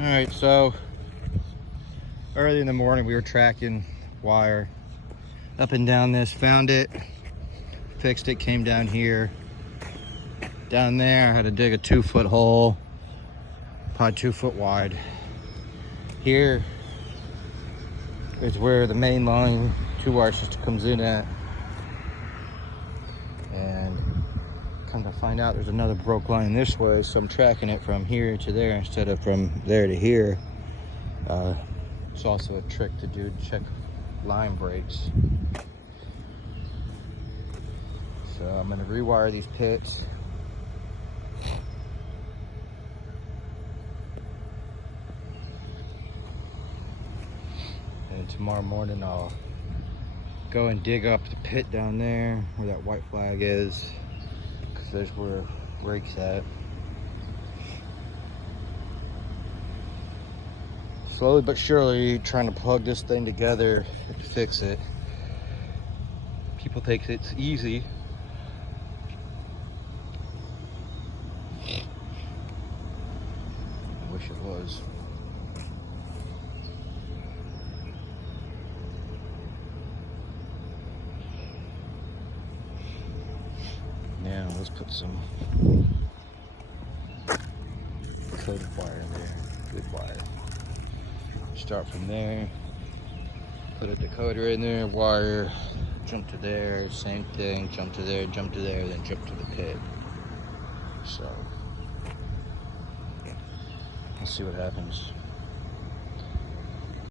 All right, so early in the morning we were tracking wire up and down this, found it, fixed it, came down here. Down there I had to dig a 2-foot hole, probably 2 foot wide. Here is where the main line 2-wire system comes in at. And come to find out there's another broke line this way, so I'm tracking it from here to there instead of from there to here. It's also a trick to do to check line breaks. So I'm going to rewire these pits. And tomorrow morning I'll go and dig up the pit down there where that white flag is, because there's where rake's at. Slowly but surely trying to plug this thing together and fix it. People think it's easy. I wish it was. Now let's put some coated wire in there, good wire. Start from there, put a decoder in there, wire, jump to there, same thing, jump to there, then jump to the pit. So, let's see what happens.